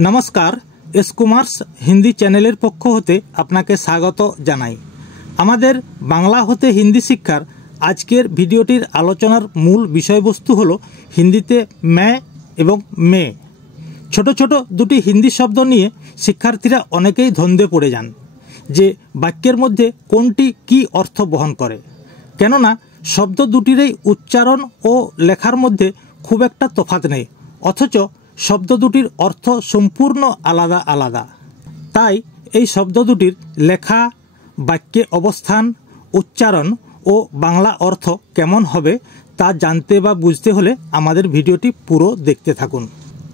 नमस्कार S Kumars Hindi channel पक्ष होते आपनाके स्वागत जानाई। आमादेर बांगला होते हिंदी शिक्षार आजकेर भिडियोटिर आलोचनार मूल विषयबस्तु हलो हिंदीते मैं एवं मे। छोटो छोटो दुटी हिंदी शब्द निये शिक्षार्थीरा अनेकेई धंधे पड़े जान जे वाक्येर मध्य कोनटी की अर्थ बहन करे, केनना शब्द दुटिरई उच्चारण और लेखार मध्य खूब एकटा तफात नेই, अथच शब्द दुटिर अर्थ सम्पूर्ण आलादा आलादा। ताई এই शब्द दुटिर लेखा, वाक्ये अवस्थान, उच्चारण और बांगला अर्थ केमन होबे ता जानते बा बुझते होले आमादेर भिडियोटी पुरो देखते थाकुन।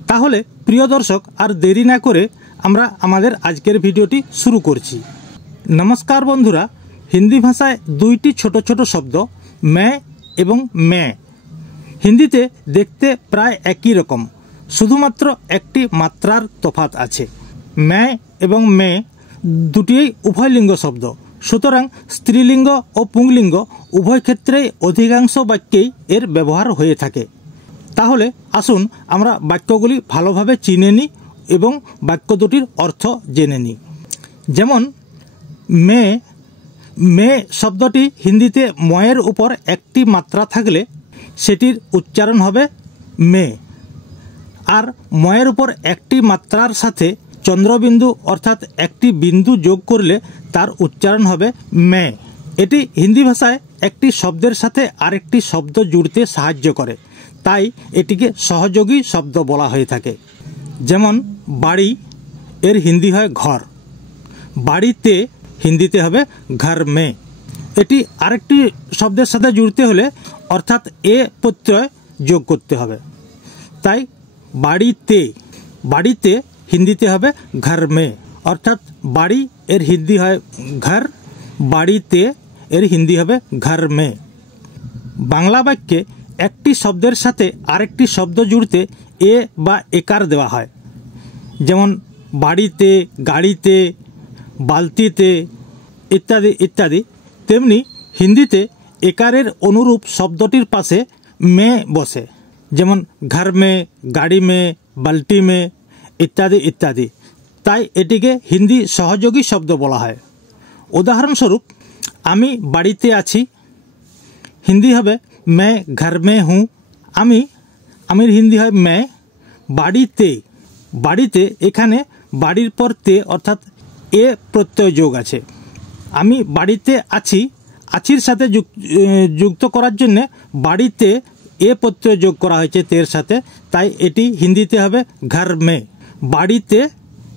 ताहले प्रिय दर्शक आर देरी ना करे आमरा आमादेर आजकेर भिडियोटी शुरू करछि। नमस्कार बंधुरा, हिंदी भाषाय दुईटी छोटो छोटो शब्द मैं एवं मैं हिंदीते देखते प्राय एकई रकम, शुधुमात्र एकटी मात्रार तफात आछे। मैं एवं मे दुटिई उभयलिंग शब्द, सुतरां स्त्रीलिंग और पुंगलिंग उभय क्षेत्रेई अधिकांश वाक्येई एर व्यवहार हये थाके। ताहले आसुन आमरा वाक्यगुली भालोभावे चिने निই एवं वाक्य दुटिर अर्थ जेने निই। जेमन मे मे शब्दटी हिंदीते मयेर ऊपर एकटी मात्रा थाकले सेटिर उच्चारण होबे मे, और मयेर ऊपर एकटी मात्रार साथे चंद्रबिंदु अर्थात एकटी बिंदु जोग करले तार उच्चारण होबे मे। एटी हिंदी भाषाय एकटी शब्देर साथे आरेकटी शब्द जुड़ते साहाय्य करे, ताई एटिके सहयोगी शब्द बला हये थाके। जेमन बाड़ी एर हिंदी हय घर, बाड़ीते हिंदीते होबे घर में। एटी आरेकटी शब्देर साथे जुड़ते होले अर्थात ए प्रत्यय जोग करते होबे, ताई बाड़ीते बाड़ीते हिंदीते होबे घर में, अर्थात बाड़ी एर हिंदी है घर, बाड़ीते एर हिंदी होबे घर में। बांगला वाक्ये एकटी शब्देर साथे आरेकटी शब्द जुड़ते ए बा एकार देवा है, जेमन बाड़ीते, गाड़ीते, बाल्तीते इत्यादि इत्यादि। तेमनी हिंदीते एकारेर अनुरूप शब्दटिर पाशे में बसे, जेमन घर में, गाड़ी में, बाल्टी में इत्यादि इत्यादि। ताई एटिके हिंदी सहयोगी शब्द बला है। उदाहरणस्वरूप आमी बाड़ीते आछि, हिंदी हबे मैं घर में हूँ। आमिर हिंदी है मैं। बाड़ीते बाड़ीते एखाने बाड़ीर पर ते अर्थात ए प्रत्यय जोग आछे। आमी बाड़ीते आछि, आछिर साथे जुक्त करार जन्य बाड़ीते ए प्रत्यय जोग करा हयेछे तेर साथे, ताई एटी हिंदीते हबे घर में। बाड़ीते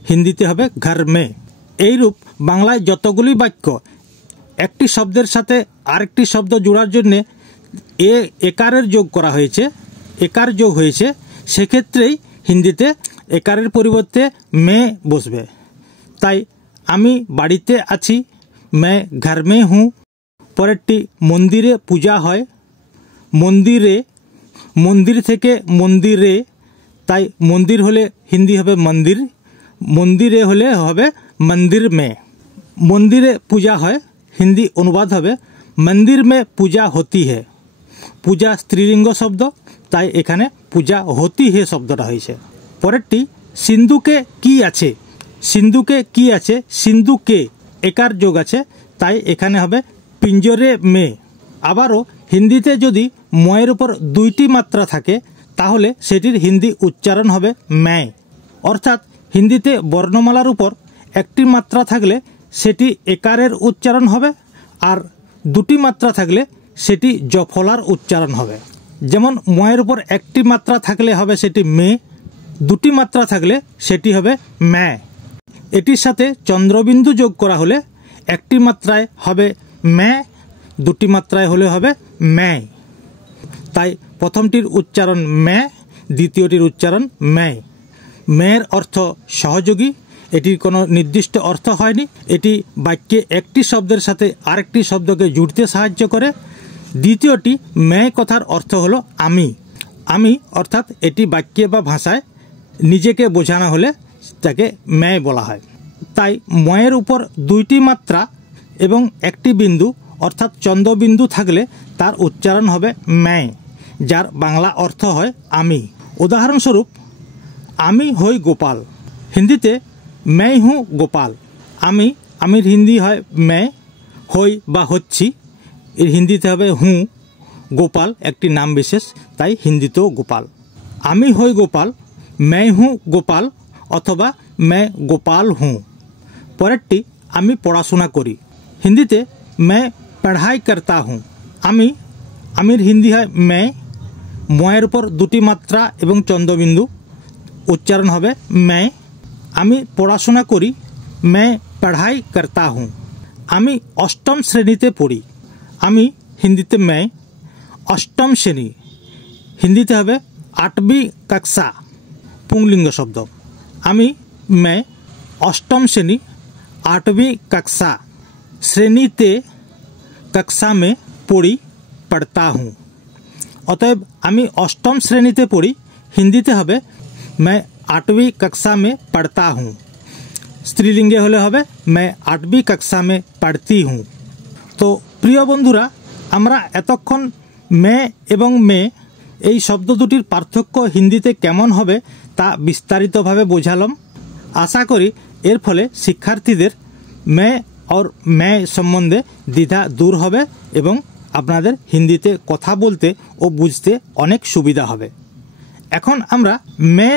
हिंदीते हबे घर में। एइरूप बांगलाय যতগুলি वाक्य एकटी शब्देर साथे आरेकटी शब्द जोड़ार जन्य एकारेर जोग करा हयेछे, एकार जोग हयेछे, सेक्षेत्रेई हिंदीते एकारेर परिवर्ते में बसबे। ताई आमी बाड़ीते आछि, मैं घर में हूँ। परेरटी मंदिरे पूजा हय, मंदिरे मंदिर थेके मंदिरे, ताई मंदिर होले हिंदी हबे मंदिर, मंदिरे होले हबे मंदिर में। मंदिरे पूजा है हिंदी अनुवाद हबे मंदिर में पूजा होती है। पूजा स्त्रीलिंग शब्द, ताई एखाने पूजा होती है शब्दटा हयेछे। परेरटी सिंधुके की आछे, सिंधुके की आछे, सिंधुके एकार जोग आछे, ताई एखाने हबे पिंजरे में। आबारो हिंदीते यदि मयेर ऊपर दुईटी मात्रा थाके ताहले सेटिर हिंदी उच्चारण होबे मैं, अर्थात हिंदीते वर्णमालार ऊपर एकटी मात्रा थाकले सेटी एकारेर उच्चारण होबे और दुटी मात्रा थाकले सेटी जफलार उच्चारण होबे। जेमन मयेर ऊपर एकटी मात्रा थाकले होबे सेटी मे, दुटी मात्रा थाकले सेटी होबे मैं। एटिर साथे चंद्रबिंदु जोग करा होले एकटी मात्राय होबे मैं, दुटी मात्राय होले होबे मैं। ताई प्रथमटिर उच्चारण मैं, द्वितीयटिर उच्चारण मैं। मेर अर्थ सहयोगी, एटिर कोनो निर्दिष्ट अर्थ हयनि। एटी वाक्ये एकटी शब्देर साथे आरेकटी शब्दके जुड़ते साहाय्य करे। द्वितीयटी मैं कथार अर्थ हलो आमी, आमी अर्थात एटी वाक्ये बा भाषाय निजेके बोझानो होले ताके मैं बला हय। ताई मयेर ऊपर दुईटी मात्रा एवं एकटी बिंदु अर्थात चंद्रबिंदु थाकले तार उच्चारण होबे मैं, जार बांगला अर्थ हय आमी। उदाहरणस्वरूप आमी हई गोपाल, হিন্দিতে मैं हूँ गोपाल। আমি আমির হিন্দি হয় मैं, হই বা হচ্ছি, এর হিন্দিতে হবে হুঁ। গোপাল একটি নাম বিশেষ, তাই হিন্দিতেও গোপাল। আমি হই গোপাল, मैं हूँ गोपाल অথবা मैं गोपाल हूँ। পরেরটি আমি পড়াশোনা করি। হিন্দিতে मैं पढ़ाई करता हूँ। আমির হিন্দি হয় मैं, ময়ের উপর দুটি মাত্রা এবং চন্দ্রবিন্দু, উচ্চারণ হবে मैं। আমি পড়াশোনা করি, मैं पढ़ाई करता हूँ। আমি অষ্টম শ্রেণীতে পড়ি। আমি হিন্দিতে मैं, অষ্টম শ্রেণী হিন্দিতে হবে आठवीं कक्षा, पुंगलिंग शब्द। আমি मैं অষ্টম শ্রেণী, आठवीं कक्षा, শ্রেণীতে कक्षा में पढ़ी, पढ़ता हूँ। অতএব আমি অষ্টম শ্রেণীতে পড়ি, হিন্দিতে হবে मैं आठवीं कक्षा में पढ़ता हूँ। স্ত্রীলিঙ্গে হলে হবে मैं आठवीं कक्षा में पढ़ती हूँ। তো প্রিয় বন্ধুরা, আমরা এতক্ষণ মে এবং মে এই শব্দ দুটির পার্থক্য হিন্দিতে কেমন হবে তা বিস্তারিতভাবে বোঝালাম। আশা করি এর ফলে শিক্ষার্থীদের মে और मैं সম্বন্ধে দ্বিধা দূর হবে এবং আপনাদের হিন্দিতে কথা বলতে ও বুঝতে অনেক সুবিধা হবে। এখন আমরা মে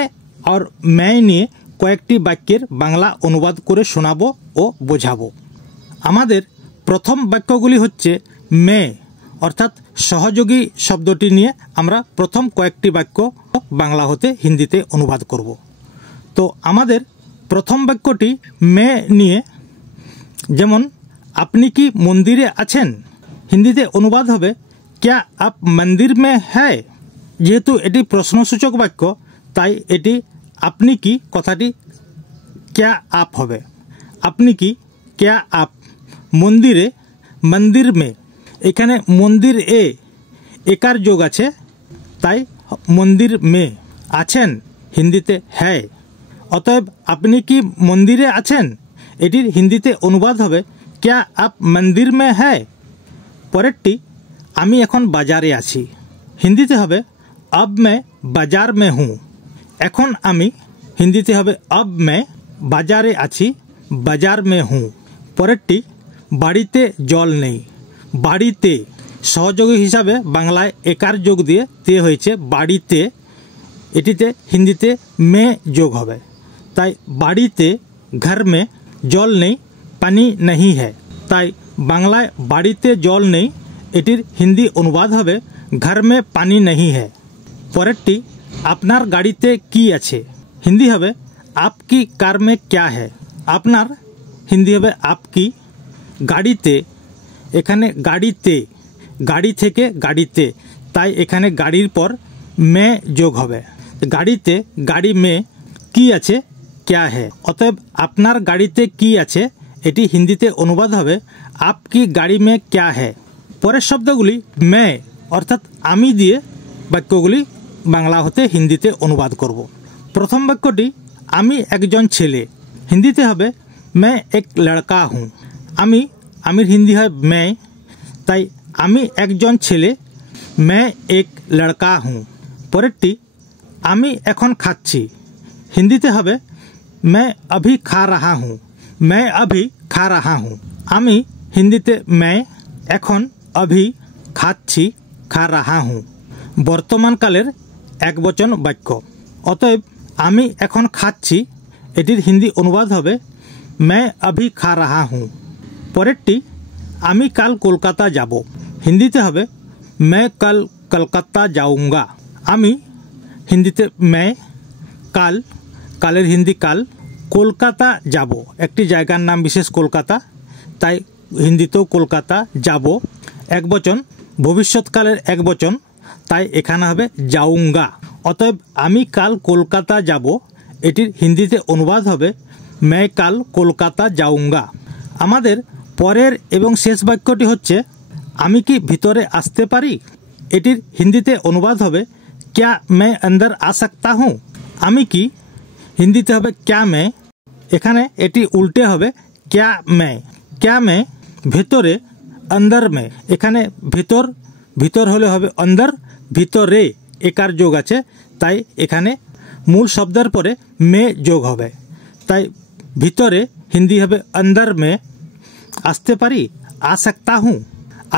और मैं নিয়ে কয়েকটি বাক্যের বাংলা অনুবাদ করে শোনাবো ও বোঝাবো। আমাদের প্রথম বাক্যগুলি হচ্ছে মে অর্থাৎ সহযোগী শব্দটি নিয়ে আমরা প্রথম কয়েকটি বাক্য বাংলা হতে হিন্দিতে অনুবাদ করব। তো আমাদের প্রথম বাক্যটি মে নিয়ে, যেমন আপনি কি মন্দিরে আছেন, হিন্দিতে অনুবাদ হবে क्या आप मंदिर में है। যেহেতু এটি প্রশ্নসূচক বাক্য, তাই এটি আপনি কি কথাটি क्या आप হবে। আপনি কি क्या आप মন্দিরে, মন্দির মে, এখানে মন্দির একার যোগ আছে, তাই মন্দির মে। আছেন হিন্দিতে है। অতএব আপনি কি মন্দিরে আছেন, এটির হিন্দিতে অনুবাদ হবে क्या आप मंदिर में है। পরেরটি আমি এখন বাজারে আছি, হিন্দিতে হবে अब मैं बाजार में हूँ। এখন আমি হিন্দিতে হবে अब मैं বাজারে আছি, বাজার মে হুঁ। পরেরটি বাড়িতে জল নেই। বাড়িতে সহযোগী হিসাবে বাংলায় একার যোগ দিয়ে তে হয়েছে বাড়িতে, এটিতে হিন্দিতে মে যোগ হবে, তাই বাড়িতে ঘর মে জল নেই, পানি নেই হ্যায়। তাই বাংলায় বাড়িতে জল নেই এটির হিন্দি অনুবাদ হবে ঘর মে পানি নেই হ্যায়। পরেরটি আপনার গাড়িতে কি আছে, হিন্দি হবে आपकी कार में क्या है। আপনার হিন্দি হবে आपकी। গাড়িতে, এখানে গাড়িতে, গাড়ি থেকে গাড়িতে, তাই এখানে গাড়ির পর মে যোগ হবে। গাড়িতে, গাড়ি মে কি আছে क्या है। অতএব আপনার গাড়িতে কি আছে এটি হিন্দিতে অনুবাদ হবে आपकी गाड़ी में क्या है। পরের শব্দগুলি মে অর্থাৎ আমি দিয়ে বাক্যগুলি বাংলা হতে হিন্দিতে অনুবাদ করব। প্রথম বাক্যটি আমি একজন ছেলে, হিন্দিতে হবে मैं एक लड़का हूँ। আমির হিন্দি হয় मैं, তাই আমি একজন ছেলে मैं एक लड़का हूँ। পরেরটি আমি এখন খাচ্ছি, হিন্দিতে হবে मैं अभी खा रहा हूँ। मैं अभी खा रहा हूँ। আমি হিন্দিতে मैं, এখন अभी খাচ্ছি, खा रहा हूँ বর্তমানকালের একবচন বাক্য। অতএব আমি এখন খাচ্ছি এটির হিন্দি অনুবাদ হবে मैं अभी खा रहा हूँ। পরেরটি আমি কাল কলকাতা যাব, হিন্দিতে হবে मैं कल कलकत्ता जाऊँगा। আমি হিন্দিতে मैं, কাল, কালের হিন্দি কাল, কলকাতা যাব, একটি জায়গার নাম বিশেষ কলকাতা, তাই হিন্দিতেও কলকাতা যাব একবচন, ভবিষ্যৎকালের একবচন, তাই এখানে হবে जाऊँगा। অতএব আমি কাল কলকাতা যাব এটির হিন্দিতে অনুবাদ হবে मैं कल কলকাতা जाऊँगा। আমাদের পরের এবং শেষ বাক্যটি হচ্ছে আমি কি ভিতরে আসতে পারি, এটির হিন্দিতে অনুবাদ হবে क्या मैं अंदर आ सकता हूँ। আমি কি হিন্দিতে হবে क्या मैं, এখানে এটি উল্টে হবে क्या मैं ভেতরে, अंदर में, এখানে ভিতর, ভিতর হলে হবে अंदर, ভিতরে একার যোগ আছে, তাই এখানে মূল শব্দের পরে মে যোগ হবে। তাই ভিতরে হিন্দি হবে अंदर में, আসতে পারি आ सकता हूँ,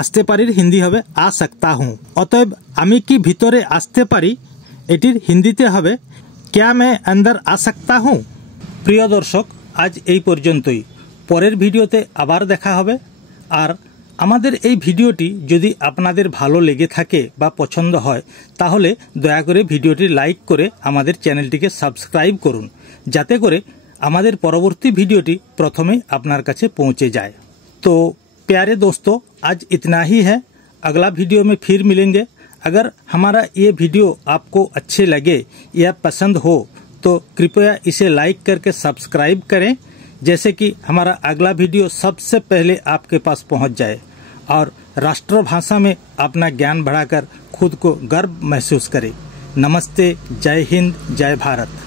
আসতে পারির হিন্দি হবে आ सकता हूँ। অতএব আমি কি ভিতরে আসতে পারি এটির হিন্দিতে হবে क्या मैं अंदर आ सकता हूँ। প্রিয় দর্শক, আজ এই পর্যন্তই। পরের ভিডিওতে আবার দেখা হবে। আর আমাদের এই ভিডিওটি যদি আপনাদের ভালো লেগে থাকে বা পছন্দ হয় তাহলে দয়া করে ভিডিওটি লাইক করে আমাদের চ্যানেলটিকে সাবস্ক্রাইব করুন, যাতে করে আমাদের পরবর্তী ভিডিওটি प्रथमेই আপনার কাছে পৌঁছে যায়। तो प्यारे दोस्तों, आज इतना ही है। अगला वीडियो में फिर मिलेंगे। अगर हमारा ये वीडियो आपको अच्छे लगे या पसंद हो तो कृपया इसे लाइक करके सब्सक्राइब करें, जैसे कि हमारा अगला वीडियो सबसे पहले आपके पास पहुंच जाए और राष्ट्रभाषा में अपना ज्ञान बढ़ाकर खुद को गर्व महसूस करें। नमस्ते, जय हिंद, जय भारत।